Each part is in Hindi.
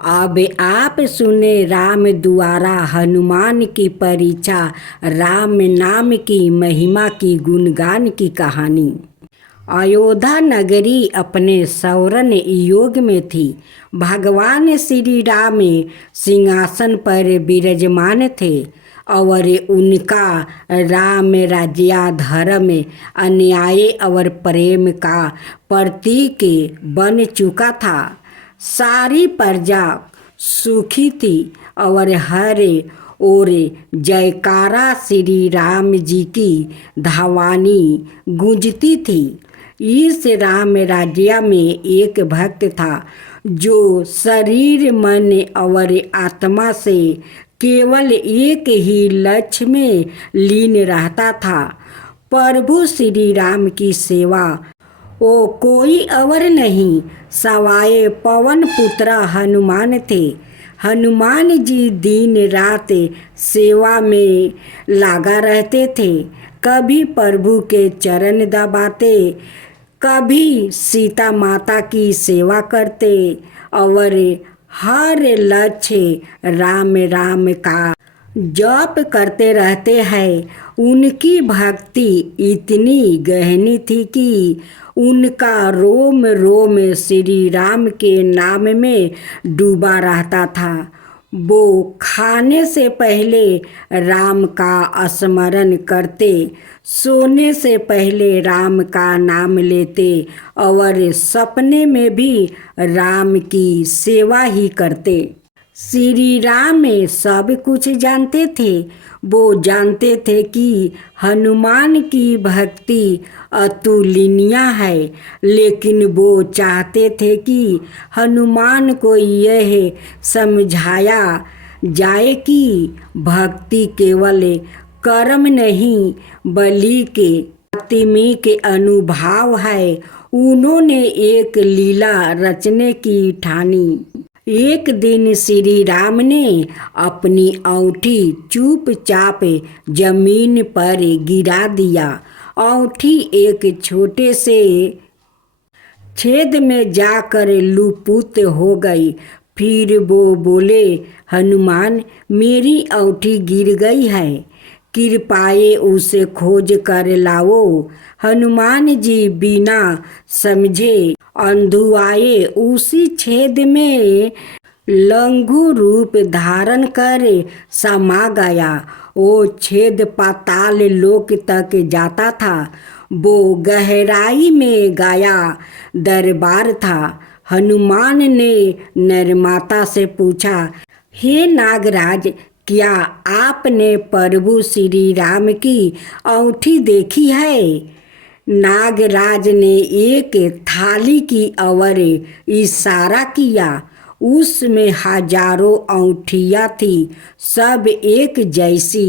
अब आप सुने राम द्वारा हनुमान की परीक्षा, राम नाम की महिमा की गुणगान की कहानी। अयोध्या नगरी अपने स्वर्ण योग में थी। भगवान श्री राम सिंहासन पर विराजमान थे और उनका राम राज्य धर्म, अन्याय और प्रेम का प्रतीक बन चुका था। सारी प्रजा सुखी थी और हर ओर जयकारा श्री राम जी की ध्वनि गूंजती थी। इस राम राज्य में एक भक्त था जो शरीर, मन और आत्मा से केवल एक ही लक्ष्य में लीन रहता था, प्रभु श्री राम की सेवा। वो कोई और नहीं, सवाए पवन पुत्र हनुमान थे। हनुमान जी दिन रात सेवा में लगा रहते थे। कभी प्रभु के चरण दबाते, कभी सीता माता की सेवा करते और हर लक्ष्य राम राम का जप करते रहते हैं। उनकी भक्ति इतनी गहनी थी कि उनका रोम रोम श्री राम के नाम में डूबा रहता था। वो खाने से पहले राम का स्मरण करते, सोने से पहले राम का नाम लेते और सपने में भी राम की सेवा ही करते। श्री राम सब कुछ जानते थे। वो जानते थे कि हनुमान की भक्ति अतुलनीय है, लेकिन वो चाहते थे कि हनुमान को यह समझाया जाए कि भक्ति केवल कर्म नहीं बल्कि आत्मिक अनुभव है। उन्होंने एक लीला रचने की ठानी। एक दिन श्री राम ने अपनी अंगूठी चुपचाप जमीन पर गिरा दिया। अंगूठी एक छोटे से छेद में जाकर लुप्त हो गई। फिर वो बोले, हनुमान, मेरी अंगूठी गिर गई है, कृपया उसे खोज कर लाओ। हनुमान जी बिना समझे अंधुआए उसी छेद में लंगू रूप धारण कर समा गया। वो छेद पाताल लोक तक जाता था। वो गहराई में गया दरबार था। हनुमान ने नरमाता से पूछा, हे नागराज, क्या आपने प्रभु श्री राम की अंगूठी देखी है? नागराज ने एक थाली की ओर इशारा किया। उसमें हजारों अंगूठियाँ थी, सब एक जैसी।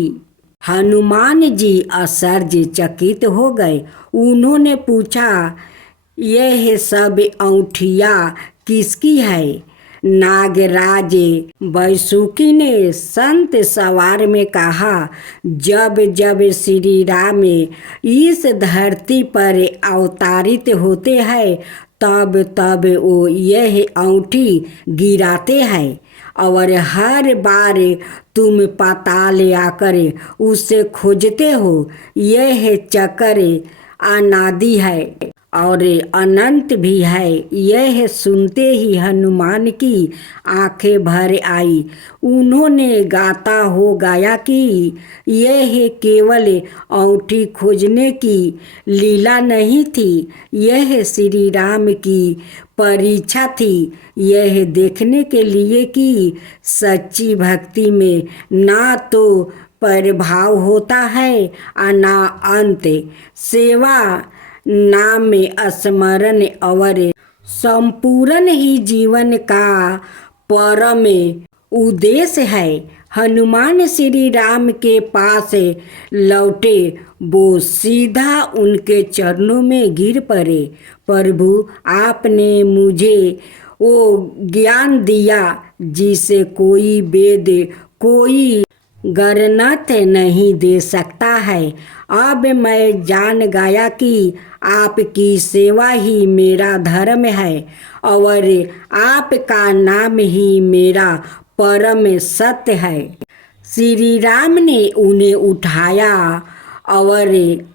हनुमान जी आश्चर्यचकित हो गए। उन्होंने पूछा, यह सब अंगूठियाँ किसकी है? नागराज वासुकी ने संत सवार में कहा, जब जब श्री राम इस धरती पर अवतरित होते हैं तब तब वो यह अंगूठी गिराते हैं और हर बार तुम पाताल आकर उसे खोजते हो। यह चक्र अनादि है और अनंत भी है। यह सुनते ही हनुमान की आंखें भर आई। उन्होंने गाता हो गाया कि यह केवल अंगूठी खोजने की लीला नहीं थी, यह श्री राम की परीक्षा थी। यह देखने के लिए कि सच्ची भक्ति में ना तो प्रभाव होता है और ना अंत। सेवा, नाम में स्मरण और संपूर्ण ही जीवन का परम उद्देश्य है। हनुमान श्री राम के पास लौटे। वो सीधा उनके चरणों में गिर पड़े। प्रभु, आपने मुझे वो ज्ञान दिया जिसे कोई वेद, कोई गरनत नहीं दे सकता है। अब मैं जान गया कि आपकी सेवा ही मेरा धर्म है और आपका नाम ही मेरा परम सत्य है। श्री राम ने उन्हें उठाया और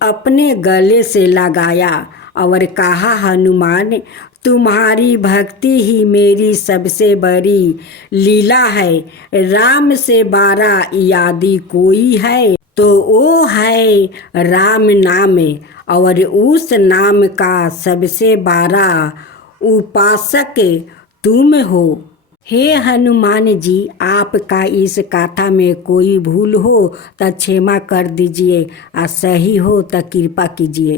अपने गले से लगाया और कहा, हनुमान, तुम्हारी भक्ति ही मेरी सबसे बड़ी लीला है। राम से बड़ा यदि कोई है तो वो है राम नाम, और उस नाम का सबसे बड़ा उपासक तुम हो। हे हनुमान जी, आपका इस कथा में कोई भूल हो तो क्षमा कर दीजिए और सही हो तो कृपा कीजिए।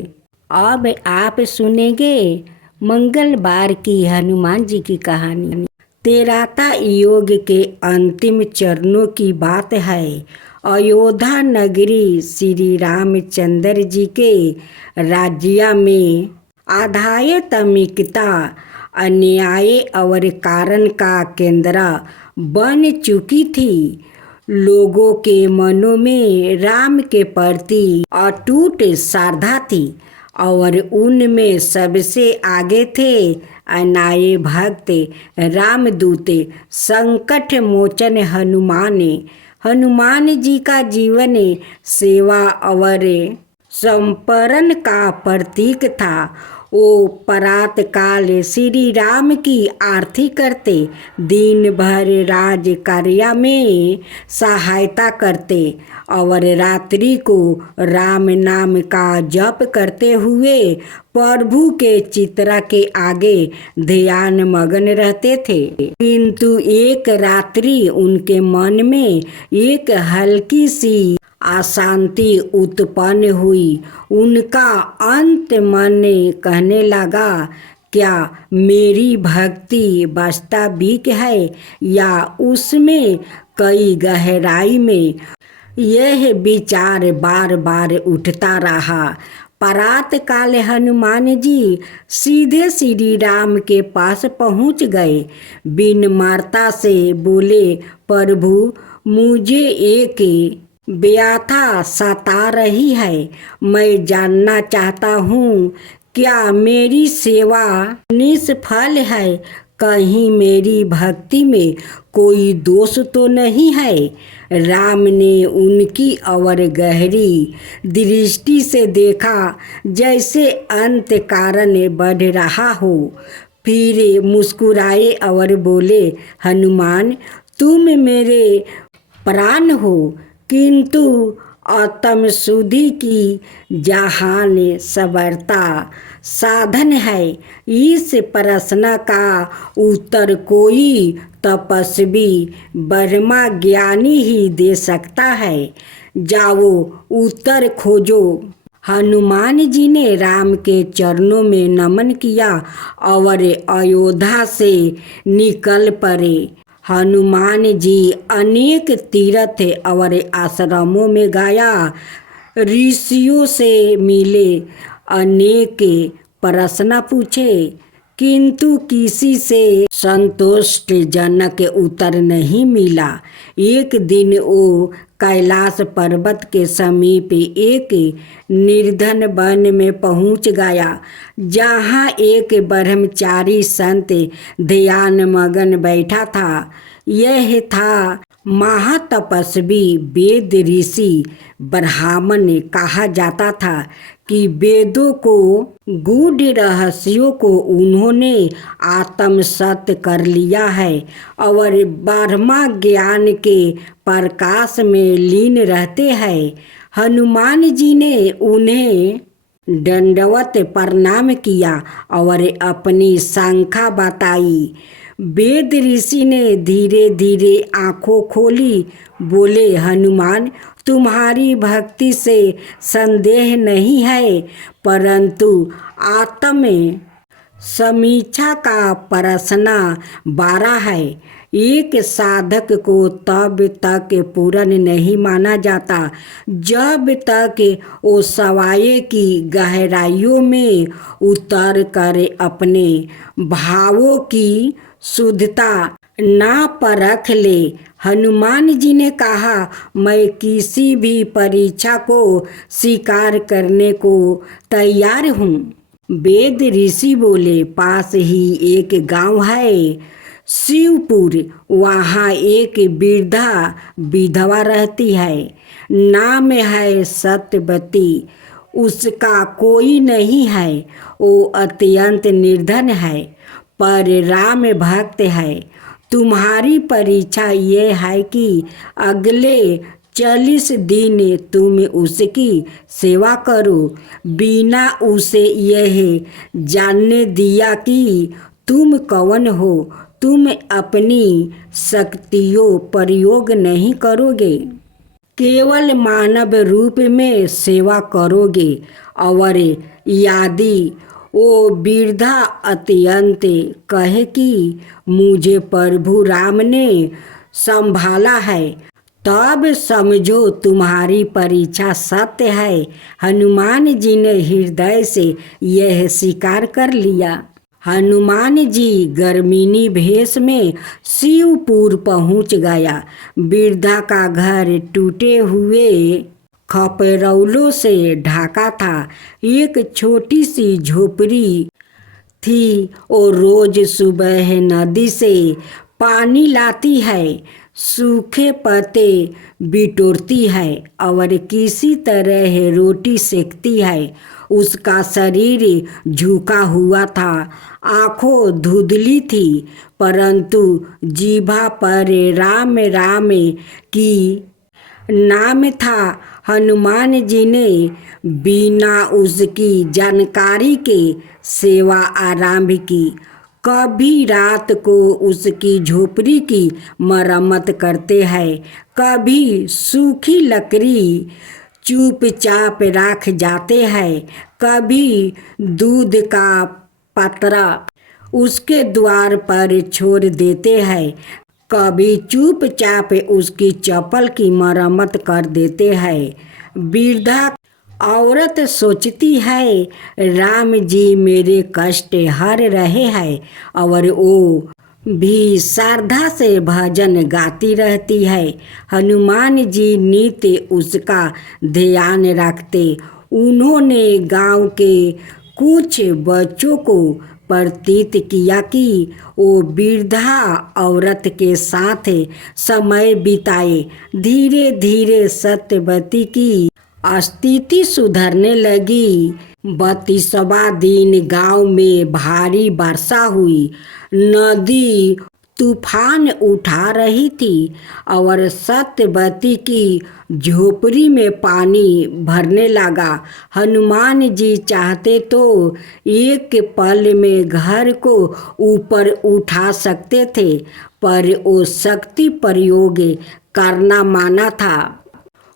अब आप सुनेंगे मंगलवार की हनुमान जी की कहानी। त्रेता योग के अंतिम चरणों की बात है। अयोध्या नगरी श्री रामचंद्र जी के राज्य में आध्यात्मिकता, अन्याय और कारण का केंद्र बन चुकी थी। लोगों के मनों में राम के प्रति अटूट श्रद्धा थी और उनमें सबसे आगे थे अनाये भक्त रामदूत संकट मोचन हनुमान। हनुमान जी का जीवन सेवा और समर्पण का प्रतीक था। वो प्रातः काल श्री राम की आरती करते, दिन भर राज कार्य में सहायता करते और रात्रि को राम नाम का जप करते हुए प्रभु के चित्र के आगे ध्यान मग्न रहते थे। किंतु एक रात्रि उनके मन में एक हल्की सी अशांति उत्पन्न हुई। उनका अंत मन कहने लगा, क्या मेरी भक्ति वास्तविक है या उसमें कई गहराई में? यह विचार बार बार उठता रहा। प्रातः काल हनुमान जी सीधे श्री राम के पास पहुंच गए। विनम्रता से बोले, प्रभु, मुझे एक व्यथा सता रही है। मैं जानना चाहता हूँ, क्या मेरी सेवा निष्फल है? कहीं मेरी भक्ति में कोई दोष तो नहीं है? राम ने उनकी और गहरी दृष्टि से देखा, जैसे अंत कारण बढ़ रहा हो। फिर मुस्कुराए और बोले, हनुमान, तुम मेरे प्राण हो, किंतु आत्म शुद्धि की जहान सबरता साधन है। इस प्रश्न का उत्तर कोई तपस्वी ब्रह्मा ज्ञानी ही दे सकता है। जाओ उत्तर खोजो। हनुमान जी ने राम के चरणों में नमन किया और अयोध्या से निकल पड़े। हनुमान जी अनेक तीर्थ और आश्रमों में गया, ऋषियों से मिले, अनेक प्रश्न पूछे, किंतु किसी से संतोषजनक उत्तर नहीं मिला। एक दिन वो कैलाश पर्वत के समीप एक निर्जन वन में पहुंच गया, जहां एक ब्रह्मचारी संत ध्यान मगन बैठा था। यह था महातपस्वी वेद ऋषि ब्राह्मण। कहा जाता था कि वेदों को गूढ़ रहस्यों को उन्होंने आत्मसात कर लिया है और ब्रह्मा ज्ञान के प्रकाश में लीन रहते हैं। हनुमान जी ने उन्हें दंडवत प्रणाम किया और अपनी शंका बताई। वेद ऋषि ने धीरे धीरे आंखों खोली। बोले, हनुमान, तुम्हारी भक्ति से संदेह नहीं है, परंतु आत्म समीक्षा का प्रश्न बड़ा है। एक साधक को तब तक पूर्ण नहीं माना जाता जब तक वो सवाए की गहराइयों में उतर कर अपने भावों की शुद्धता ना परख ले। हनुमान जी ने कहा, मैं किसी भी परीक्षा को स्वीकार करने को तैयार हूँ। वेद ऋषि बोले, पास ही एक गांव है शिवपुर, वहाँ एक वृद्धा विधवा रहती है। नाम है सत्यवती, उसका कोई नहीं है। वो अत्यंत निर्धन है पर राम भक्त है। तुम्हारी परीक्षा ये है कि अगले 40 दिन तुम उसकी सेवा करो, बिना उसे यह जानने दिया कि तुम कौन हो। तुम अपनी शक्तियों प्रयोग नहीं करोगे, केवल मानव रूप में सेवा करोगे। और यदि वो वृद्धा अत्यंत कहे कि मुझे प्रभु राम ने संभाला है, तब समझो तुम्हारी परीक्षा सत्य है। हनुमान जी ने हृदय से यह स्वीकार कर लिया। हनुमान जी गर्मिनी भेष में शिवपुर पहुंच गया। वृद्धा का घर टूटे हुए खपरौलों से ढका था। एक छोटी सी झोपड़ी थी और रोज सुबह नदी से पानी लाती है, सूखे पत्ते बिटोरती है और किसी तरह रोटी सेकती है। उसका शरीर झुका हुआ था, आंखों धुंधली थी, परंतु जीभा पर राम राम की नाम था। हनुमान जी ने बिना उसकी जानकारी के सेवा आरंभ की। कभी रात को उसकी झोपड़ी की मरम्मत करते हैं, कभी सूखी लकड़ी चुपचाप रख जाते हैं, कभी दूध का पतरा उसके द्वार पर छोड़ देते हैं, कभी चुपचाप उसकी चप्पल की मरम्मत कर देते हैं। वृद्धा औरत सोचती है, राम जी मेरे कष्ट हर रहे हैं, और वो भी श्रद्धा से भजन गाती रहती है। हनुमान जी नित्य उसका ध्यान रखते। उन्होंने गांव के कुछ बच्चों को प्रतीत किया कि वो वृद्धा औरत के साथ समय बिताए। धीरे धीरे सत्यवती की स्थिति सुधरने लगी। 32वां दिन गांव में भारी वर्षा हुई। नदी तूफान उठा रही थी और सत्यवती की झोपड़ी में पानी भरने लगा। हनुमान जी चाहते तो एक पल में घर को ऊपर उठा सकते थे, पर वो शक्ति प्रयोग करना माना था।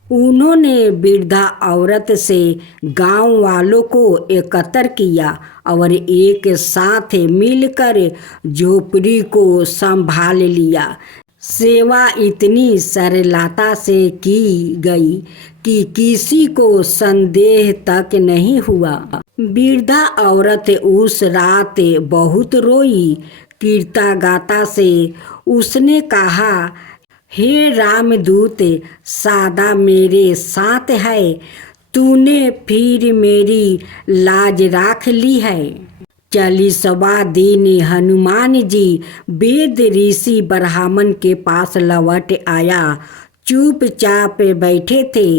उन्होंने वृद्धा औरत से गांव वालों को एकत्र किया और एक साथ मिलकर झोपड़ी को संभाल लिया। सेवा इतनी सरलता से की गई कि किसी को संदेह तक नहीं हुआ। वृद्धा औरत उस रात बहुत रोई। कीर्तगाता से उसने कहा, हे रामदूत, सदा मेरे साथ है, तूने फिर मेरी लाज राख ली है। 40वां दिन हनुमान जी वेद ऋषि ब्राह्मण के पास लौट आया। चुपचाप बैठे थे।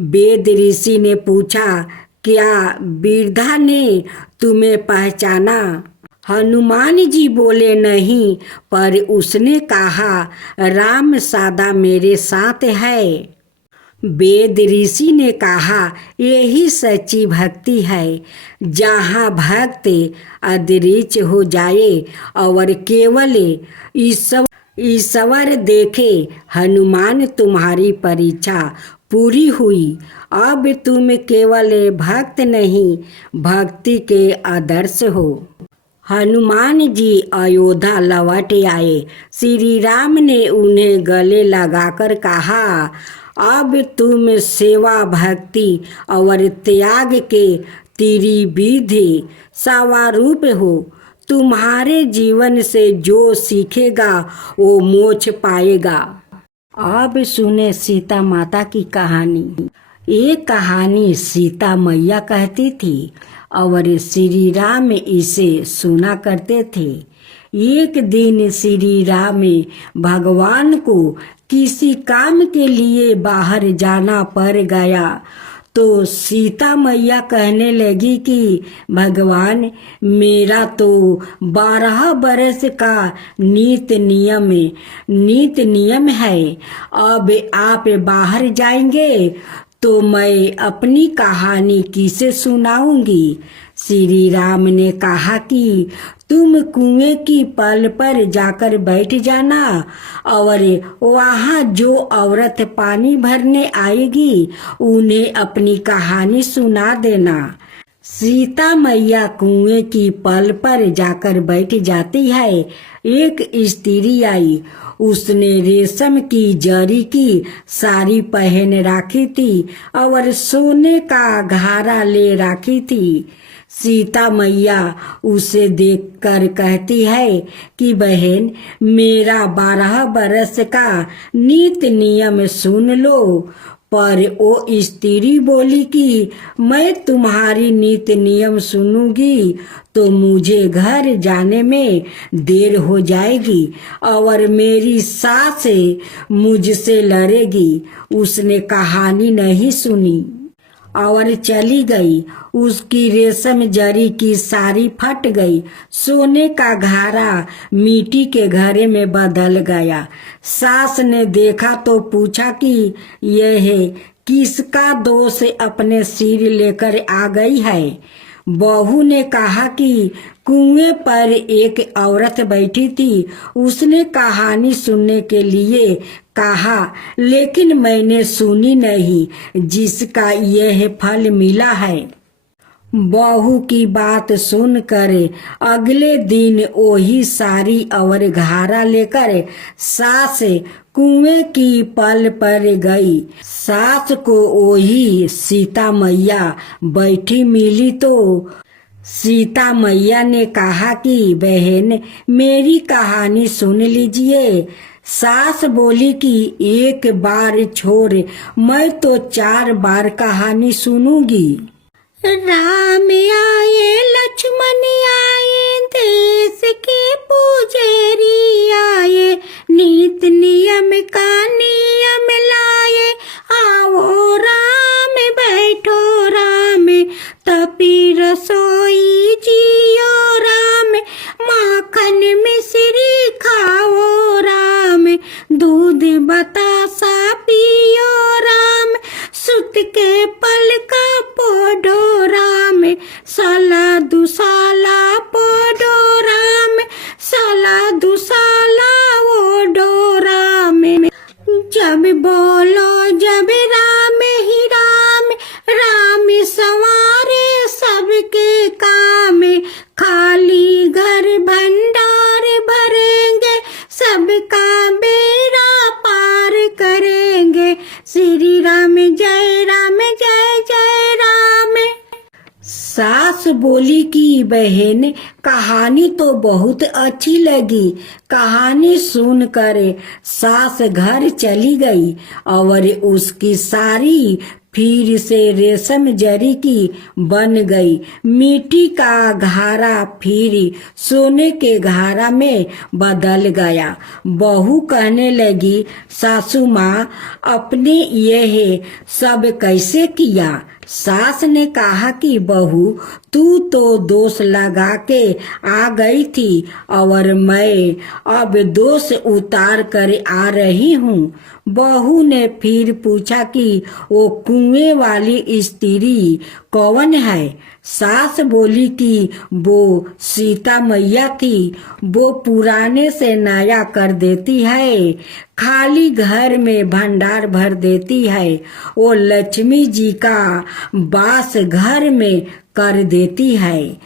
वेद ऋषि ने पूछा, क्या वृद्धा ने तुम्हें पहचाना? हनुमान जी बोले, नहीं, पर उसने कहा, राम सदा मेरे साथ है। वेद ऋषि ने कहा, यही सच्ची भक्ति है, जहाँ भक्त अदृश्य हो जाए और केवल ईश्वर देखे। हनुमान, तुम्हारी परीक्षा पूरी हुई। अब तुम केवल भक्त नहीं, भक्ति के आदर्श हो। हनुमान जी अयोध्या लौट आए। श्री राम ने उन्हें गले लगाकर कहा, अब तुम सेवा, भक्ति और त्याग के त्रिविध स्वरूप हो। तुम्हारे जीवन से जो सीखेगा वो मोक्ष पाएगा। अब सुने सीता माता की कहानी। एक कहानी सीता मैया कहती थी और श्री राम इसे सुना करते थे। एक दिन श्री राम भगवान को किसी काम के लिए बाहर जाना पड़ गया तो सीता मैया कहने लगी कि भगवान, मेरा तो 12 बरस का नीत नियम है। अब आप बाहर जाएंगे तो मैं अपनी कहानी किसे सुनाऊंगी। श्री राम ने कहा कि तुम कुएं की पल पर जाकर बैठ जाना और वहाँ जो औरत पानी भरने आएगी उन्हें अपनी कहानी सुना देना। सीता मैया कुएं की पल पर जाकर बैठ जाती है। एक स्त्री आई। उसने रेशम की जरी की साड़ी पहन रखी थी और सोने का घारा ले रखी थी। सीता मैया उसे देखकर कहती है कि बहन, मेरा 12 बरस का नीत नियम सुन लो। पर वो स्त्री बोली कि मैं तुम्हारी नीत नियम सुनूंगी तो मुझे घर जाने में देर हो जाएगी और मेरी सास मुझसे लड़ेगी। उसने कहानी नहीं सुनी और चली गई। उसकी रेशम जरी की साड़ी फट गई। सोने का घारा मिट्टी के घड़े में बदल गया। सास ने देखा तो पूछा कि यह किसका दोष अपने सिर लेकर आ गई है। बहू ने कहा कि कुएं पर एक औरत बैठी थी। उसने कहानी सुनने के लिए कहा, लेकिन मैंने सुनी नहीं, जिसका यह फल मिला है। बहू की बात सुनकर अगले दिन वही साड़ी और घारा लेकर सास कुएं की पल पर गई। सास को वही सीता मैया बैठी मिली तो सीता मैया ने कहा कि बहन, मेरी कहानी सुन लीजिए। सास बोली कि एक बार छोड़, मैं तो 4 बार कहानी सुनूंगी। राम आए, लक्ष्मण आए, देश के पुजारी आए, नीत नियम का नियम लाए। आओ राम, बैठो राम, तपी रसोई जियो राम, माखन मिश्री खाओ राम, दूध बतासा पियो राम, सुत के पल का पोडो राम, साला दुसाला पोडो राम, साला दुसाला ओडो राम। जब बोलो जब राम ही राम, राम संवारे सबके काम, खाली घर भंडार भरेंगे, सबका बेड़ा पार करेंगे। श्री राम जय राम, जय जय राम। सास बोली कि बहन, कहानी तो बहुत अच्छी लगी। कहानी सुनकर सास घर चली गई और उसकी सारी फिर से रेशम जरी की बन गई। मिट्टी का घारा फिर सोने के घारा में बदल गया। बहू कहने लगी, सासू माँ, अपने यह सब कैसे किया। सास ने कहा कि बहू, तू तो दोष लगा के आ गई थी और मैं अब दोष उतार कर आ रही हूँ। बहू ने फिर पूछा कि वो कुएं वाली स्त्री कौन है। सास बोली कि वो सीता मैया थी। वो पुराने से नया कर देती है, खाली घर में भंडार भर देती है। वो लक्ष्मी जी का वास घर में कर देती है।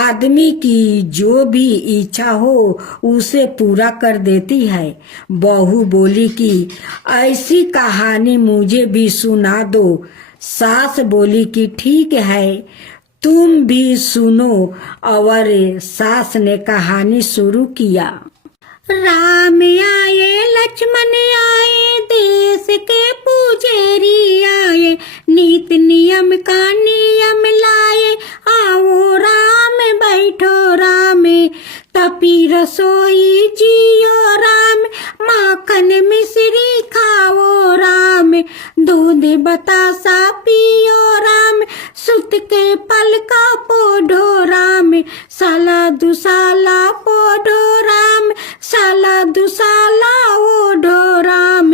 आदमी की जो भी इच्छा हो उसे पूरा कर देती है। बहू बोली कि ऐसी कहानी मुझे भी सुना दो। सास बोली कि ठीक है, तुम भी सुनो। और सास ने कहानी शुरू किया। राम आए लक्ष्मण आए, देश के पुजारी आए, नीत नियम का नियम लाए, आओ राम बैठो राम, तपी रसोई जियो राम, माखन मिश्री खाओ राम, दूध बतासा पियो राम, सुत के पलका पोढ़ो राम, साला दुसाला पोढ़ो राम, साला दुसाला ओढ़ो राम,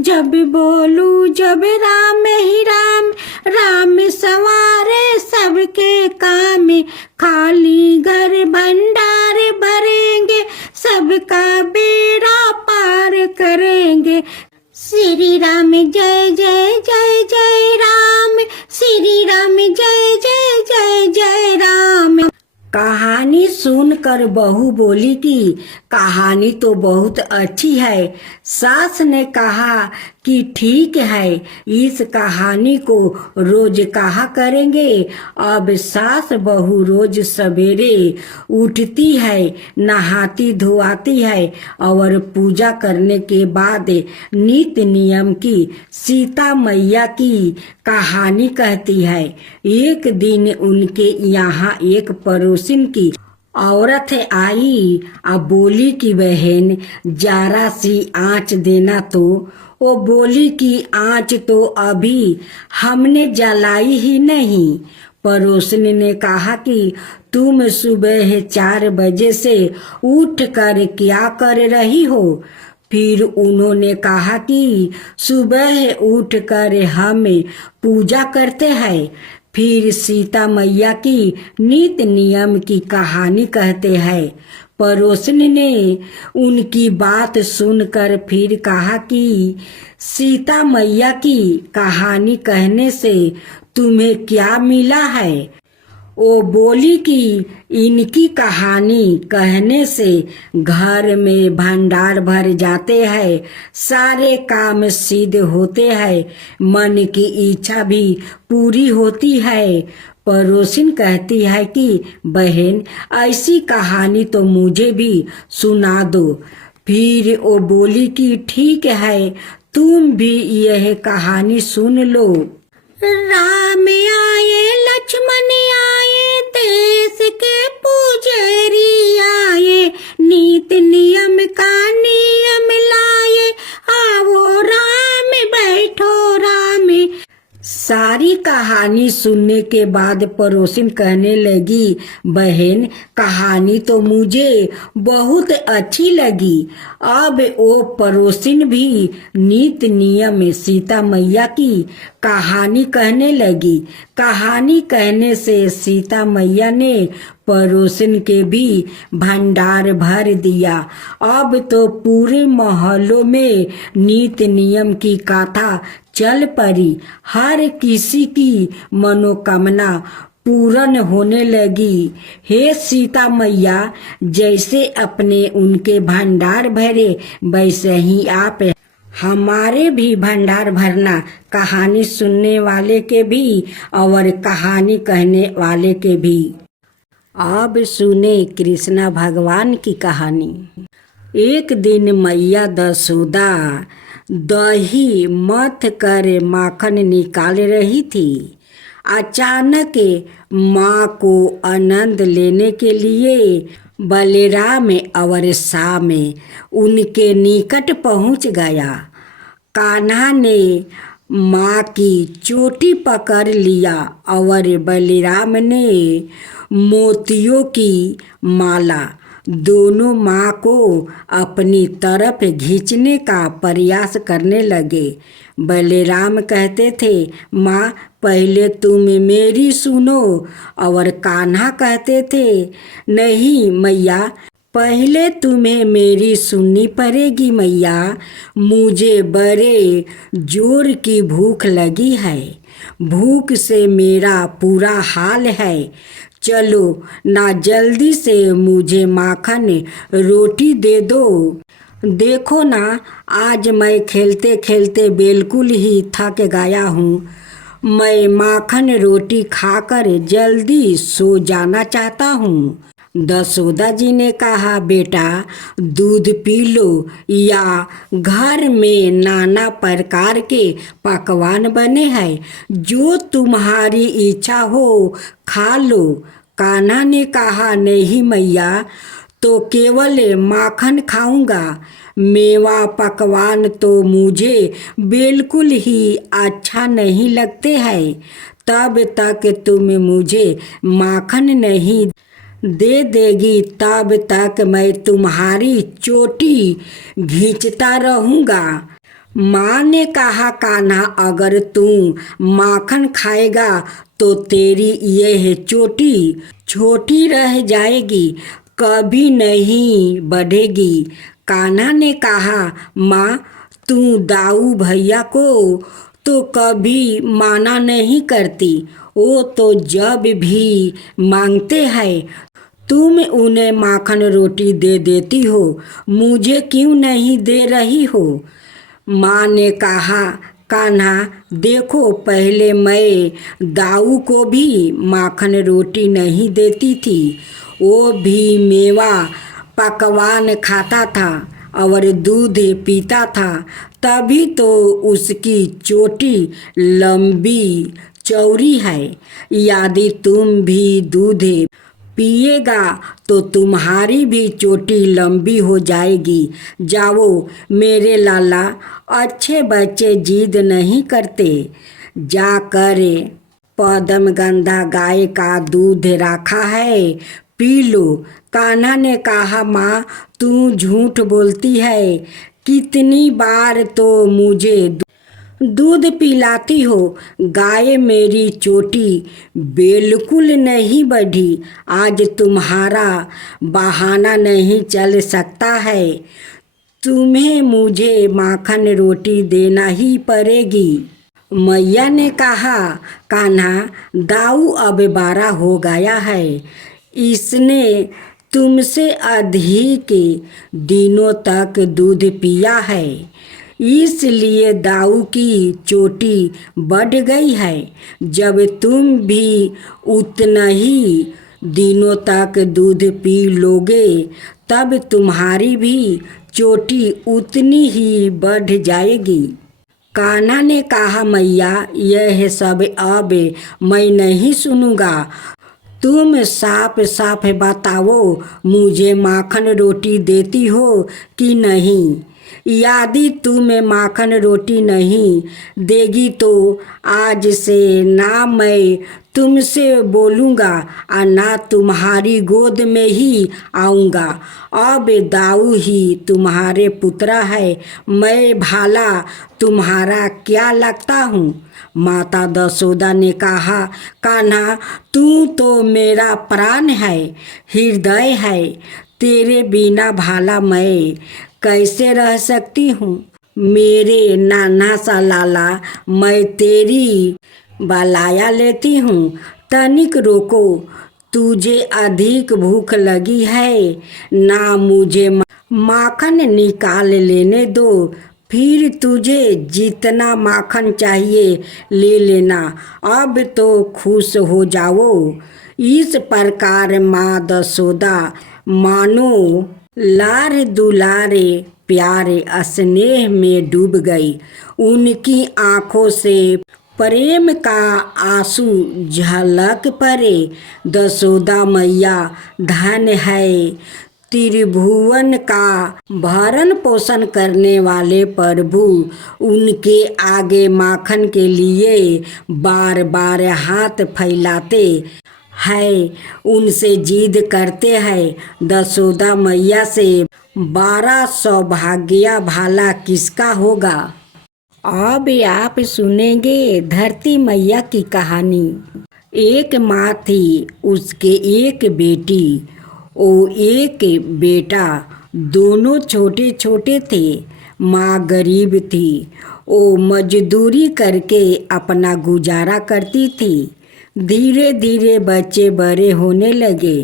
जब बोलू जब राम ही राम, राम सवारे सबके काम, खाली घर भंडार भरेंगे, सबका बेड़ा पार करेंगे। श्री राम जय जय जय जय राम, श्री राम जय जय जय जय राम। कहानी सुनकर बहू बोली कि कहानी तो बहुत अच्छी है। सास ने कहा कि ठीक है, इस कहानी को रोज कहा करेंगे। अब सास बहू रोज सवेरे उठती है, नहाती धोआती है और पूजा करने के बाद नित्य नियम की सीता मैया की कहानी कहती है। एक दिन उनके यहाँ एक पड़ोसिन की औरत आई और बोली कि बहन जरा सी आँच देना तो। वो बोली कि आँच तो अभी हमने जलाई ही नहीं। पड़ोसन ने कहा कि तुम सुबह 4 बजे से उठ कर क्या कर रही हो? फिर उन्होंने कहा कि सुबह उठकर हम पूजा करते हैं। फिर सीता मैया की नित्य नियम की कहानी कहते हैं। पड़ोसन ने उनकी बात सुनकर फिर कहा कि सीता मैया की कहानी कहने से तुम्हें क्या मिला है? वो बोली कि इनकी कहानी कहने से घर में भंडार भर जाते हैं, सारे काम सिद्ध होते हैं, मन की इच्छा भी पूरी होती है। पड़ोसिन कहती है कि बहन ऐसी कहानी तो मुझे भी सुना दो। फिर वो बोली कि ठीक है, तुम भी यह कहानी सुन लो। राम आए लक्ष्मण आए, देश के पुजारी आए, नीत नियम का नियम लाए, आओ राम बैठो राम। सारी कहानी सुनने के बाद पड़ोसिन कहने लगी, बहन कहानी तो मुझे बहुत अच्छी लगी। अब वो पड़ोसिन भी नित्य नियम सीता मैया की कहानी कहने लगी। कहानी कहने से सीता मैया ने पड़ोसिन के भी भंडार भर दिया। अब तो पूरे मोहल्लों में नित्य नियम की कथा चल पड़ी। हर किसी की मनोकामना पूर्ण होने लगी। हे सीता मैया, जैसे अपने उनके भंडार भरे वैसे ही आप हमारे भी भंडार भरना, कहानी सुनने वाले के भी और कहानी कहने वाले के भी। अब सुने कृष्णा भगवान की कहानी। एक दिन मैया यशोदा दही मथ कर माखन निकाल रही थी। अचानक माँ को आनंद लेने के लिए बलराम और श्याम उनके निकट पहुँच गया। कान्हा ने माँ की चोटी पकड़ लिया और बलराम ने मोतियों की माला। दोनों माँ को अपनी तरफ खींचने का प्रयास करने लगे। बलराम कहते थे, माँ पहले तुम मेरी सुनो, और कान्हा कहते थे, नहीं मैया पहले तुम्हें मेरी सुननी पड़ेगी मैया, मुझे बड़े जोर की भूख लगी है, भूख से मेरा पूरा हाल है। चलो ना जल्दी से मुझे माखन रोटी दे दो। देखो ना आज मैं खेलते खेलते बिल्कुल ही थक गया हूँ। मैं माखन रोटी खाकर जल्दी सो जाना चाहता हूँ। दसोदा जी ने कहा, बेटा दूध पी लो या घर में नाना प्रकार के पकवान बने हैं, जो तुम्हारी इच्छा हो खा लो। कान्हा ने कहा, नहीं मैया, तो केवल माखन खाऊंगा। मेवा पकवान तो मुझे बिल्कुल ही अच्छा नहीं लगते हैं। तब तक तुम मुझे माखन नहीं दे देगी तब तक मैं तुम्हारी चोटी खींचता रहूँगा। माँ ने कहा, कान्हा अगर तू माखन खाएगा तो तेरी यह चोटी छोटी रह जाएगी, कभी नहीं बढ़ेगी। कान्हा ने कहा, माँ तू दाऊ भैया को तो कभी माना नहीं करती, वो तो जब भी मांगते हैं तुम उन्हें माखन रोटी दे देती हो, मुझे क्यों नहीं दे रही हो। माँ ने कहा, कान्हा देखो, पहले मैं दाऊ को भी माखन रोटी नहीं देती थी, वो भी मेवा पकवान खाता था और दूध पीता था, तभी तो उसकी चोटी लंबी चौड़ी है। यदि तुम भी दूध पिएगा तो तुम्हारी भी चोटी लंबी हो जाएगी। जाओ मेरे लाला, अच्छे बच्चे जिद नहीं करते, जाकर पद्मगंधा गाय का दूध रखा है, पी लो। कान्हा ने कहा, माँ तू झूठ बोलती है, कितनी बार तो मुझे दूध पिलाती हो, गाय मेरी चोटी बिल्कुल नहीं बढ़ी। आज तुम्हारा बहाना नहीं चल सकता है, तुम्हें मुझे माखन रोटी देना ही पड़ेगी। मैया ने कहा, कान्हा दाऊ अब 12 हो गया है, इसने तुमसे अधिक दिनों तक दूध पिया है, इसलिए दाऊ की चोटी बढ़ गई है। जब तुम भी उतना ही दिनों तक दूध पी लोगे तब तुम्हारी भी चोटी उतनी ही बढ़ जाएगी। कान्हा ने कहा, मैया यह सब अब मैं नहीं सुनूंगा, तुम साफ साफ बताओ, मुझे माखन रोटी देती हो कि नहीं। यदि तुम्हें माखन रोटी नहीं देगी तो आज से ना मैं तुमसे बोलूँगा और ना तुम्हारी गोद में ही आऊँगा। अब दाऊ ही तुम्हारे पुत्र है, मैं भाला तुम्हारा क्या लगता हूँ। माता दसोदा ने कहा, कान्हा तू तो मेरा प्राण है, हृदय है, तेरे बिना भाला मैं कैसे रह सकती हूँ। मेरे नाना सा लाला, मैं तेरी बलाया लेती हूँ, तनिक रोको, तुझे अधिक भूख लगी है ना, मुझे माखन निकाल लेने दो, फिर तुझे जितना माखन चाहिए ले लेना, अब तो खुश हो जाओ। इस प्रकार माँ दसोदा मानो लार दुलारे प्यारे स्नेह में डूब गई। उनकी आँखों से प्रेम का आंसू झलक पड़े। दसोदा मैया धन है, त्रिभुवन का भरण पोषण करने वाले प्रभु उनके आगे माखन के लिए बार बार हाथ फैलाते हैं, उनसे जिद करते हैं। दसोदा मैया से 12 सौभाग्य भाला किसका होगा। अब आप सुनेंगे धरती मैया की कहानी। एक माँ थी, उसके एक बेटी और एक बेटा, दोनों छोटे छोटे थे। माँ गरीब थी, वो मजदूरी करके अपना गुजारा करती थी। धीरे धीरे बच्चे बड़े होने लगे,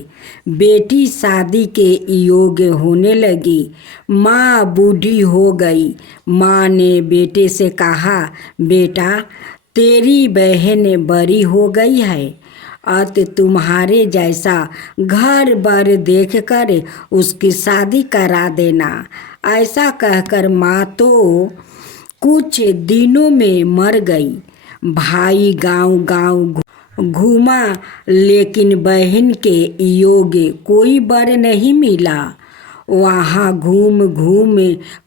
बेटी शादी के योग्य होने लगी, माँ बूढ़ी हो गई। माँ ने बेटे से कहा, बेटा तेरी बहन बड़ी हो गई है, अत तुम्हारे जैसा घर बार देख कर उसकी शादी करा देना। ऐसा कहकर माँ तो कुछ दिनों में मर गई। भाई गांव गांव घूमा, लेकिन बहन के योग्य कोई वर नहीं मिला। वहाँ घूम घूम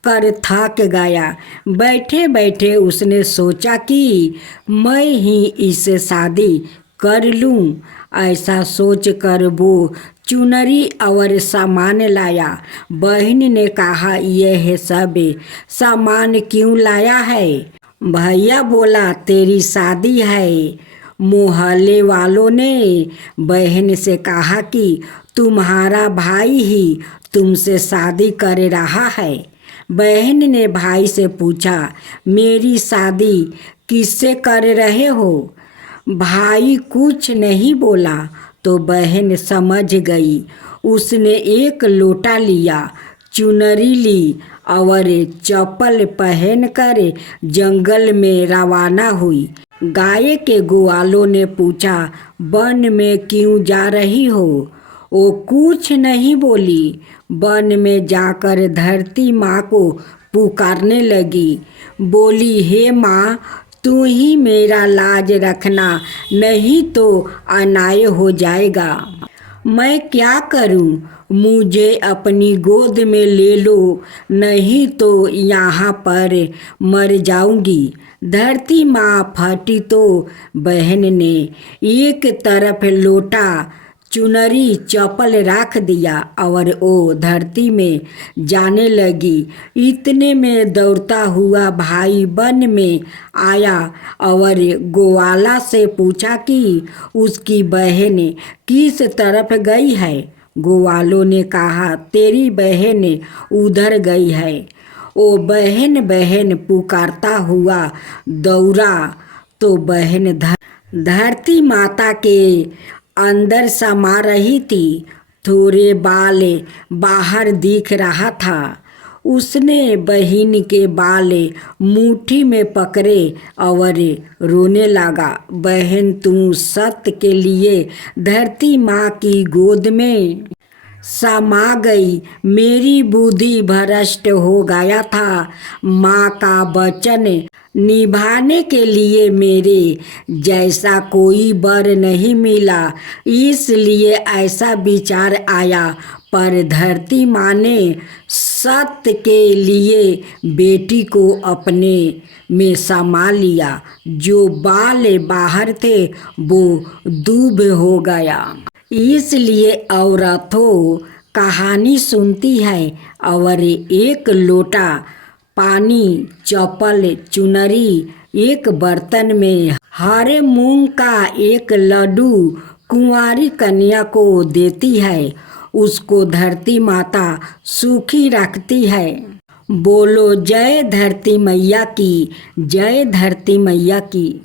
कर थक गया। बैठे बैठे उसने सोचा कि मैं ही इससे शादी कर लूं। ऐसा सोचकर वो चुनरी और सामान लाया। बहन ने कहा, यह सब सामान क्यों लाया है? भैया बोला, तेरी शादी है। मोहल्ले वालों ने बहन से कहा कि तुम्हारा भाई ही तुमसे शादी कर रहा है। बहन ने भाई से पूछा, मेरी शादी किससे कर रहे हो? भाई कुछ नहीं बोला तो बहन समझ गई। उसने एक लोटा लिया, चुनरी ली और चप्पल पहनकर जंगल में रवाना हुई। गाय के ग्वालों ने पूछा, वन में क्यों जा रही हो? वो कुछ नहीं बोली। वन में जाकर धरती माँ को पुकारने लगी। बोली, हे माँ, तू ही मेरा लाज रखना, नहीं तो अन्याय हो जाएगा। मैं क्या करूं? मुझे अपनी गोद में ले लो, नहीं तो यहाँ पर मर जाऊंगी। धरती माँ फटी तो बहन ने एक तरफ लोटा, चुनरी, चप्पल रख दिया और वो धरती में जाने लगी। इतने में दौड़ता हुआ भाई वन में आया और ग्वाला से पूछा कि उसकी बहन किस तरफ गई है। ग्वालों ने कहा, तेरी बहन उधर गई है। वो बहन बहन पुकारता हुआ दौड़ा तो बहन धरती माता के अंदर समा रही थी। थोड़े बाल बाहर दिख रहा था। उसने बहन के बाल मुट्ठी में पकड़े और रोने लगा। बहन, तू सत्य के लिए धरती माँ की गोद में समा गई। मेरी बुद्धि भ्रष्ट हो गया था। माँ का वचन निभाने के लिए मेरे जैसा कोई वर नहीं मिला, इसलिए ऐसा विचार आया। पर धरती माँ ने सत्य के लिए बेटी को अपने में समा लिया। जो बाल बाहर थे वो दूब हो गया। इसलिए औरतों कहानी सुनती है और एक लोटा पानी, चप्पल, चुनरी एक बर्तन में हरे मूंग का एक लड्डू कुंवारी कन्या को देती है। उसको धरती माता सुखी रखती है। बोलो जय धरती मैया की, जय धरती मैया की।